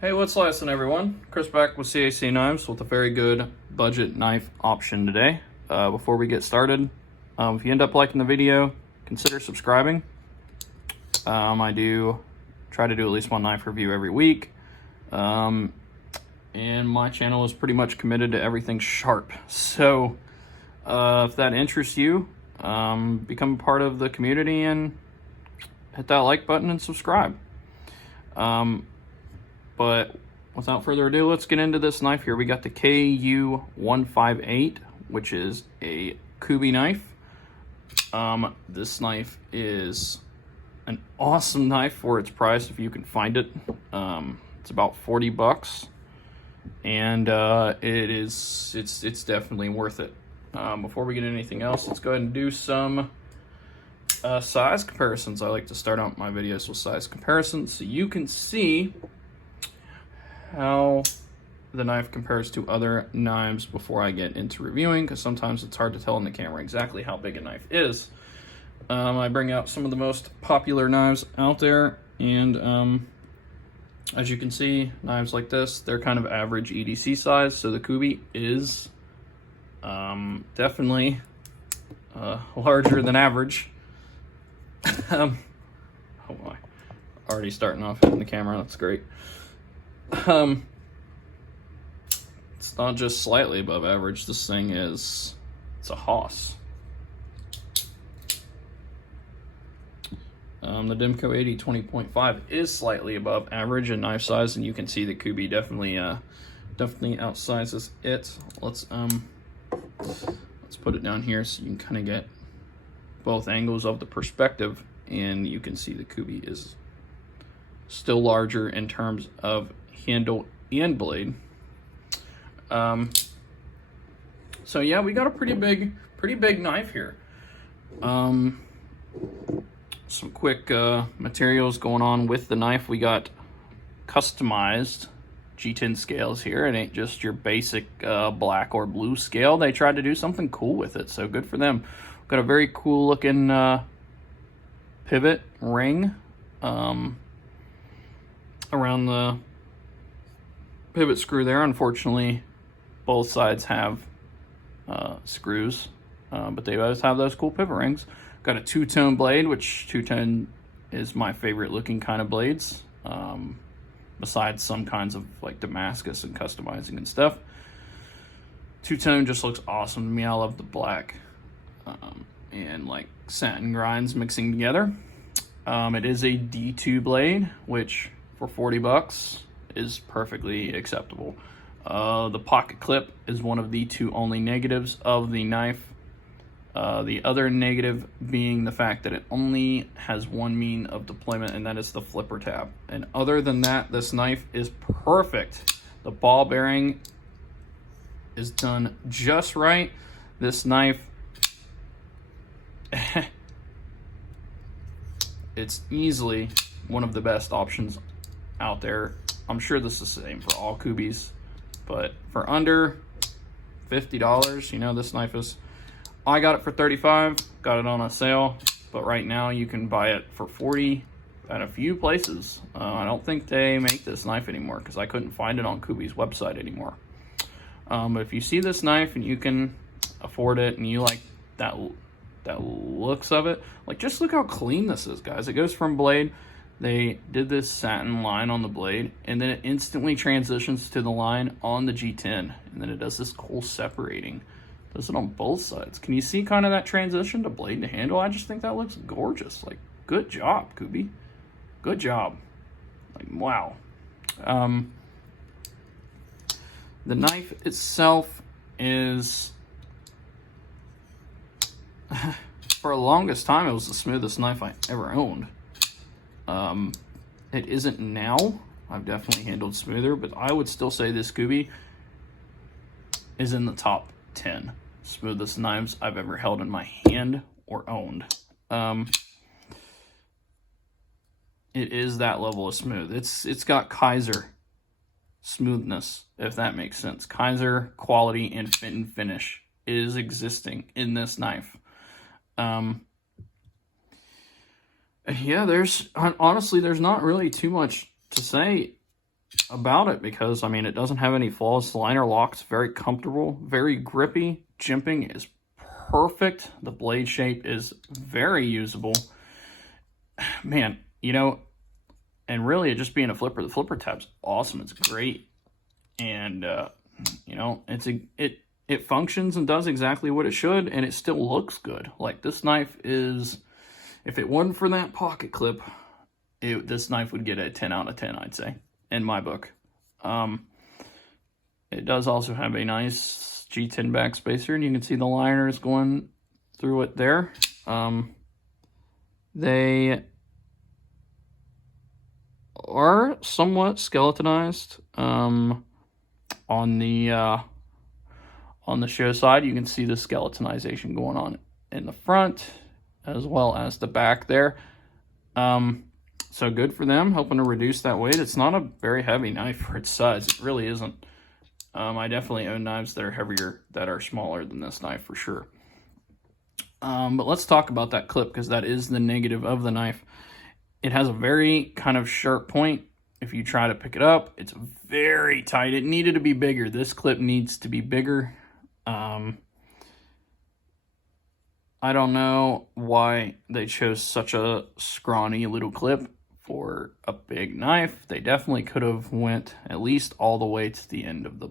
Hey, what's slicing, everyone? Chris back with CAC Knives with a very good budget knife option today. Before we get started, if you end up liking the video, consider subscribing. I do try to do at least one knife review every week. And my channel is pretty much committed to everything sharp. So if that interests you, become part of the community and hit that like button and subscribe. But without further ado, let's get into this knife here. We got the KU158, which is a Kubey knife. This knife is an awesome knife for its price if you can find it. It's about 40 bucks, and it's definitely worth it. Before we get anything else, let's go ahead and do some size comparisons. I like to start out my videos with size comparisons so you can see how the knife compares to other knives before I get into reviewing, because sometimes it's hard to tell in the camera exactly how big a knife is. I bring out some of the most popular knives out there, and as you can see, knives like this, they're kind of average EDC size, so the Kubey is definitely larger than average. Oh my, already starting off hitting the camera, that's great. It's not just slightly above average, this thing it's a hoss. The Demco 80 20.5 is slightly above average in knife size, and you can see the Kubey definitely outsizes it. Let's put it down here so you can kind of get both angles of the perspective, and you can see the Kubey is still larger in terms of handle and blade. So yeah, we got a pretty big knife here. Some quick materials going on with the knife. We got customized G-10 scales here. It ain't just your basic black or blue scale. They tried to do something cool with it, so good for them. Got a very cool looking pivot ring around the pivot screw there. Unfortunately, both sides have screws, but they always have those cool pivot rings. Got a two-tone blade, which two-tone is my favorite looking kind of blades, besides some kinds of like Damascus and customizing and stuff. Two-tone just looks awesome to me. I love the black and like satin grinds mixing together. It is a D2 blade, which for 40 bucks is perfectly acceptable. The pocket clip is one of the two only negatives of the knife. The other negative being the fact that it only has one mean of deployment, and that is the flipper tab. And other than that, this knife is perfect. The ball bearing is done just right. This knife, it's easily one of the best options out there. I'm sure this is the same for all Kubeys, but for under $50, you know, this knife is, I got it for $35, got it on a sale, but right now you can buy it for $40 at a few places. I don't think they make this knife anymore because I couldn't find it on Kubey's website anymore. But if you see this knife and you can afford it and you like that looks of it, like just look how clean this is, guys. It goes from blade. They did this satin line on the blade, and then it instantly transitions to the line on the G10, and then it does this cool separating. Does it on both sides. Can you see kind of that transition to blade to handle? I just think that looks gorgeous. Like, good job, Kubey. Good job. Like, wow. The knife itself is, for the longest time, it was the smoothest knife I ever owned. It isn't now. I've definitely handled smoother, but I would still say this Kubey is in the top 10 smoothest knives I've ever held in my hand or owned. It is that level of smooth. It's got Kaiser smoothness, if that makes sense. Kaiser quality and fit and finish is existing in this knife. Yeah, honestly, there's not really too much to say about it because, I mean, it doesn't have any flaws. The liner lock's very comfortable, very grippy. Jimping is perfect. The blade shape is very usable. Man, you know, and really it just being a flipper, the flipper tab's awesome. It's great. And, you know, it functions and does exactly what it should, and it still looks good. Like, this knife is, if it wasn't for that pocket clip, this knife would get a 10 out of 10, I'd say, in my book. It does also have a nice G10 backspacer, and you can see the liners going through it there. They are somewhat skeletonized. On the show side, you can see the skeletonization going on in the front as well as the back there. So good for them, helping to reduce that weight. It's not a very heavy knife for its size. It really isn't. I definitely own knives that are heavier, that are smaller than this knife for sure. But let's talk about that clip, because that is the negative of the knife. It has a very kind of sharp point. If you try to pick it up, it's very tight. It needed to be bigger. This clip needs to be bigger. I don't know why they chose such a scrawny little clip for a big knife. They definitely could have went at least all the way to the end of the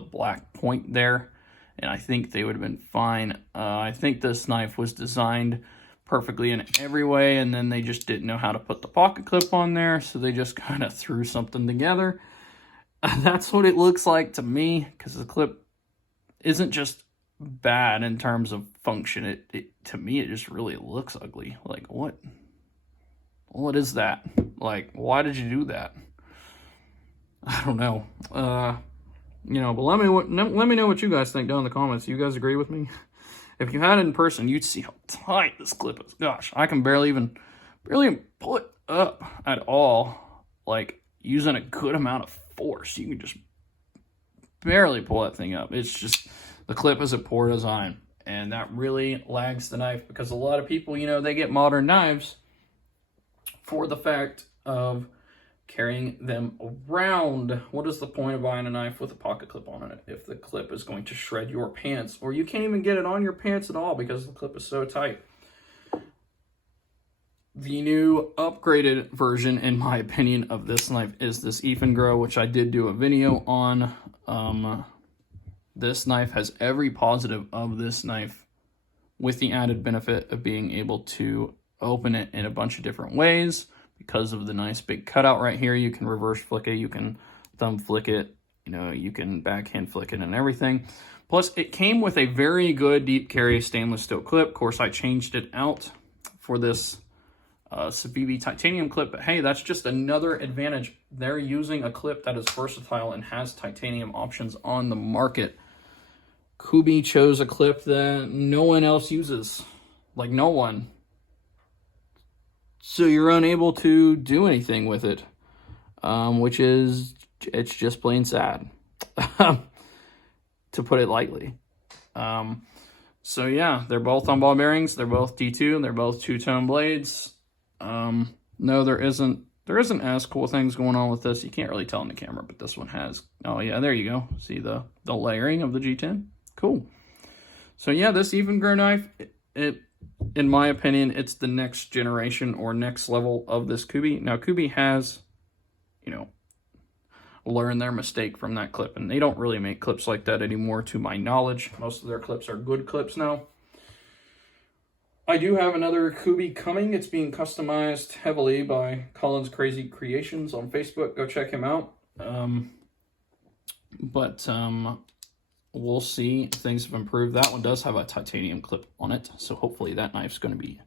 black point there, and I think they would have been fine. I think this knife was designed perfectly in every way, and then they just didn't know how to put the pocket clip on there, so they just kind of threw something together. That's what it looks like to me, because the clip isn't just bad in terms of function. To me, it just really looks ugly. Like, what is that? Like, why did you do that? I don't know. You know, but let me know what you guys think down in the comments. You guys agree with me? If you had it in person, you'd see how tight this clip is. Gosh, I can barely even pull it up at all. Like, using a good amount of force, you can just barely pull that thing up. It's just, the clip is a poor design, and that really lags the knife, because a lot of people, you know, they get modern knives for the fact of carrying them around. What is the point of buying a knife with a pocket clip on it if the clip is going to shred your pants, or you can't even get it on your pants at all because the clip is so tight? The new upgraded version, in my opinion, of this knife is this Even Grow, which I did do a video on. This knife has every positive of this knife, with the added benefit of being able to open it in a bunch of different ways. Because of the nice big cutout right here, you can reverse flick it, you can thumb flick it, you know, you can backhand flick it and everything. Plus, it came with a very good deep carry stainless steel clip. Of course, I changed it out for this Kubey titanium clip, but hey, that's just another advantage. They're using a clip that is versatile and has titanium options on the market. Kubey chose a clip that no one else uses, like no one. So you're unable to do anything with it, which is, it's just plain sad, to put it lightly. So yeah, they're both on ball bearings. They're both D2. They're both two-tone blades. No, there isn't as cool things going on with this. You can't really tell in the camera, but this one has. Oh yeah, there you go. See the layering of the G10? Cool. So yeah, this Even Grow knife, in my opinion, it's the next generation or next level of this Kubey. Now, Kubey has, you know, learned their mistake from that clip, and they don't really make clips like that anymore, to my knowledge. Most of their clips are good clips now. I do have another Kubey coming. It's being customized heavily by Colin's Crazy Creations on Facebook. Go check him out. We'll see if things have improved. That one does have a titanium clip on it, so hopefully that knife's going to be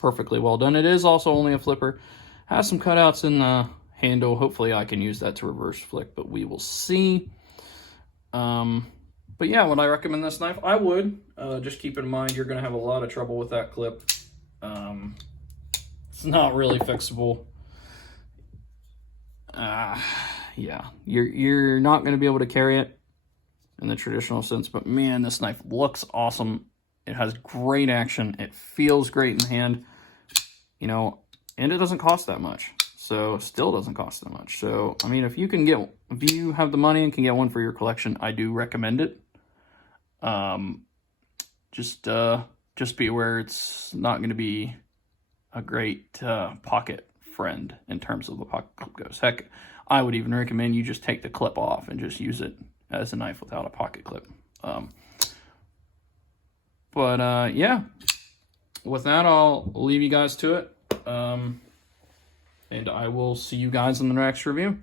perfectly well done. It is also only a flipper. Has some cutouts in the handle. Hopefully I can use that to reverse flick, but we will see. But yeah, would I recommend this knife? I would. Just keep in mind you're going to have a lot of trouble with that clip. It's not really fixable. Yeah, you're not going to be able to carry it in the traditional sense, but man, this knife looks awesome. It has great action. It feels great in the hand, you know, and it doesn't cost that much. So still doesn't cost that much. So, I mean, if you have the money and can get one for your collection, I do recommend it. Just be aware it's not going to be a great pocket friend in terms of the pocket clip goes. Heck, I would even recommend you just take the clip off and just use it as a knife without a pocket clip. Yeah, with that, I'll leave you guys to it. And I will see you guys in the next review.